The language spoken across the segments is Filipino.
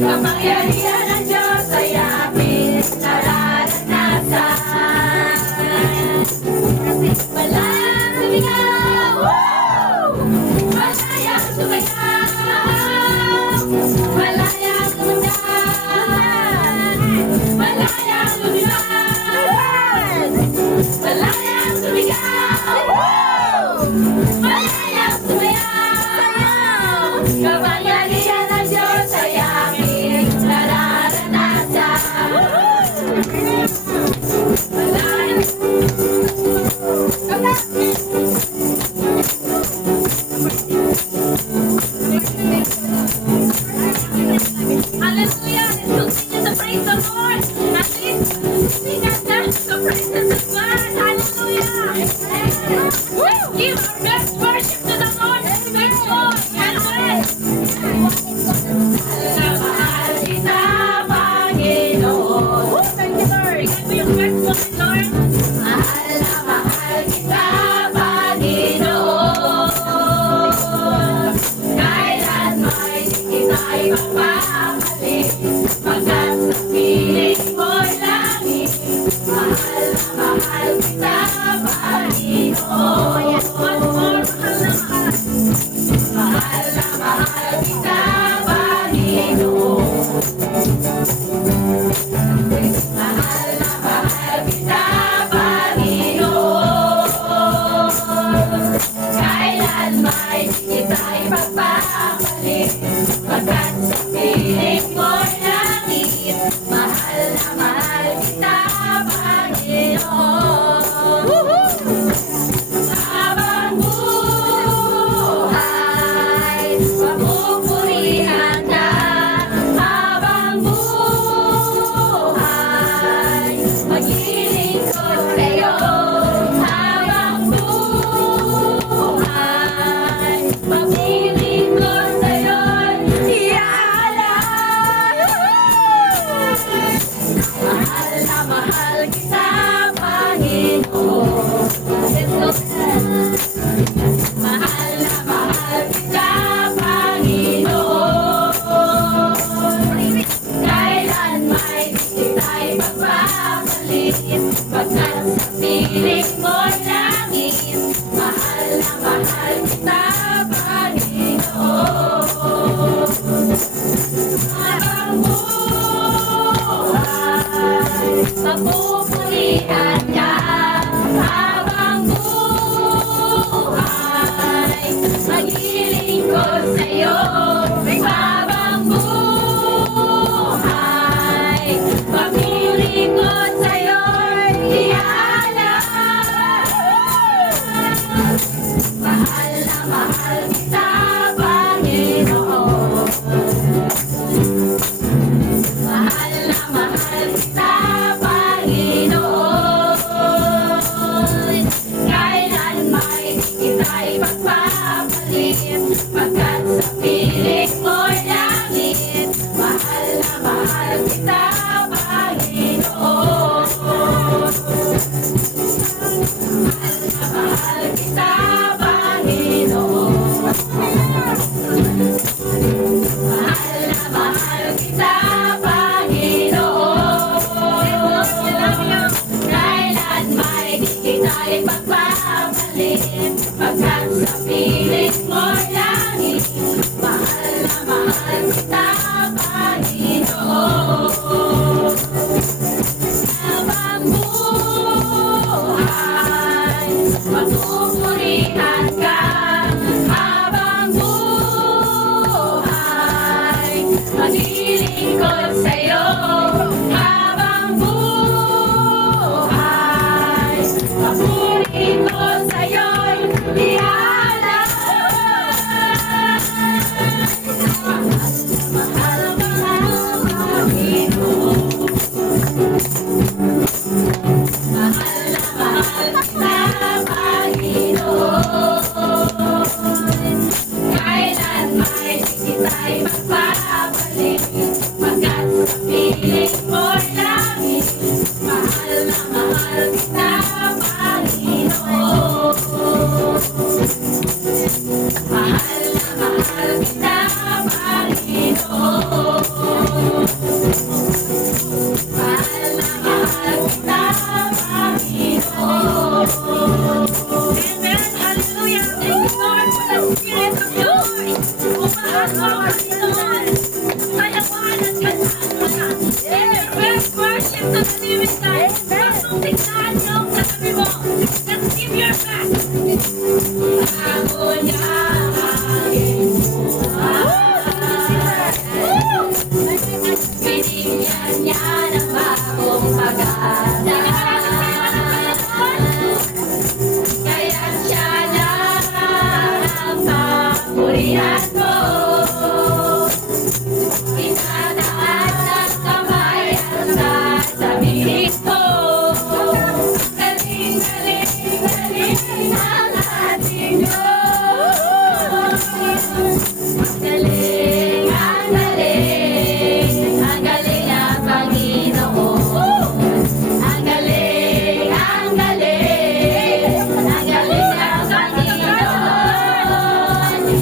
Kapangyarihan ng Diyos ay aming nararanasan. Malayang sumigaw! Malayang sumigaw! Malayang sumigaw! Malayang sumigaw! Malayang sumigaw! Malayang sumigaw! Kapangyarihan ng Diyos ay aming nararanasan. Malayang Hallelujah! Let's continue to praise the Lord. At least sing and dance the praises of God. Hallelujah! Woo! Give our best worship to the Lord and make joy and praise. Mahal kita, Panginoon. Woo! Thank you, Lord. Give me yung best one, Lord. Mahal na mahal kita, Panginoon. Kailan may di kita ipagpapalik, pagkat sa piling mo'y langit. Mahal na mahal kita, Panginoon. One more, mahal na mahal. Mahal na mahal kita, Panginoon. Mahal na mahal kita, Panginoon. piling mo'y langit. Mahal na mahal kita, Panginoon. Habang buhay, pagpupurihan ka. Habang buhay, maglilingkod sa'yo. Habang buhay, maglilingkod sa'yo'y iaalay. Mahal na mahal kita, Panginoon. Mahal na mahal kita, Panginoon. Kailan may di kita ipagpapalit, pagkat sa piling mo'y langit. Mahal na mahal kita, Panginoon. Mahal na mahal kita, Panginoon. Mahal na mahal kita, Panginoon. Kailan may di kita ipagpapalit, pagkat sa piling mo'y langit. Mahal na mahal kita, Panginoon. Habang buhay, pagpupurihan ka. Habang buhay, maglilingkod sa'yo. Habang buhay, papuri ko sa'yo'y iaalay. Mahal na mahal, Panginoon. Mahal na mahal kita, Panginoon. Kailan may di kita'y magpapabalik, pagkat sa piling mo'y langit. Mahal na mahal kita, Panginoon. Mahal na mahal kita, Panginoon. Mahal na mahal kita, Panginoon. Amen. Hallelujah. Thank you, Lord, for the spirit of joy. Umahan mo, Panginoon. Kayawan at kantaan mo na. Let's worship to the living God. Pasong tignan niyo ang katabi mo. Just give your best. Ako niya ang aking buhay. Binigyan niya ng bagong pag-asa. Kaya't siya lang ang papurihan ko. Itataas ang kamay at sasabihin ko. Galing, galing, galing ang ating Diyos. Ang galing, ang galing, ang galing ang Panginoon. Ang galing, ang galing, ang galing ang Panginoon.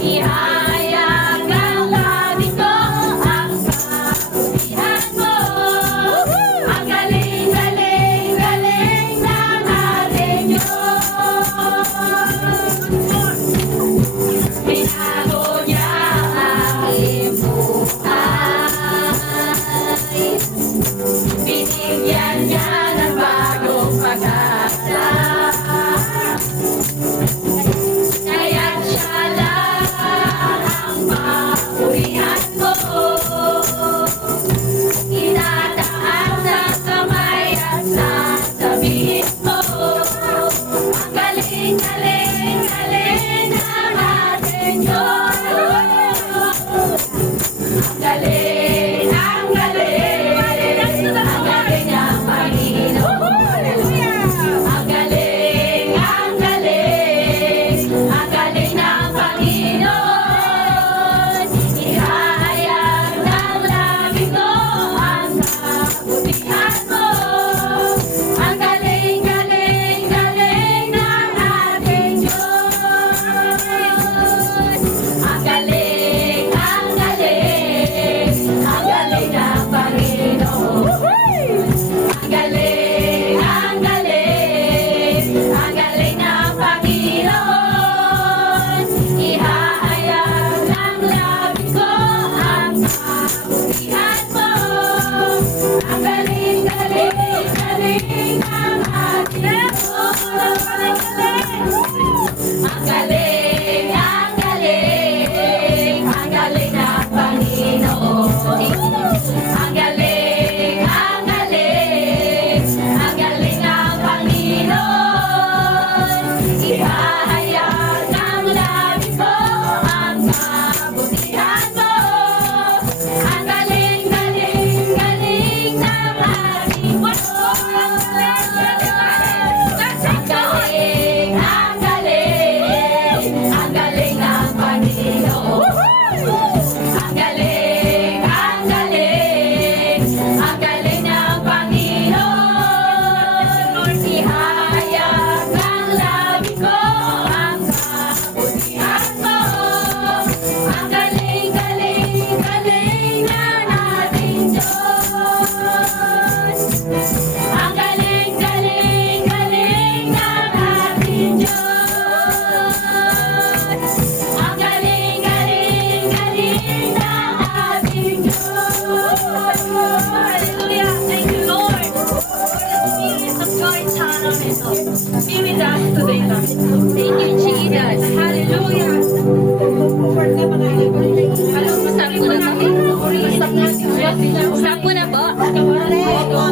Ihayag ang labi ko ang kapurihan mo. Ang galing, galing, galing ng ating Diyos. Binago niya ang aking buhay. Binigyan niya ng bagong pag-asa. Kaya't siya lang ang papurihan ko. Itataas ang kamay at sasabihin ko. Ang galing, galing, galing ng ating Diyos. Ang galing, ang galing, ang galing ng Panginoon. Ang galing, ang galing, ang galing ng Panginoon. Ihahayag ng labi ko ang kabutihan mo. Ang galing, galing, Ihayag ng labi ko ang kabutihan mo. Ang galing, galing, galing ng ating Diyos. Ang galing, galing, galing ng ating Diyos. Ang galing, galing, galing ng ating Diyos. Hallelujah. Thank you, Lord, for the spirit of joy channel nito. Be with us today, Lord. Thank you, Jesus. Hallelujah. Stop po na po. Stop po na po.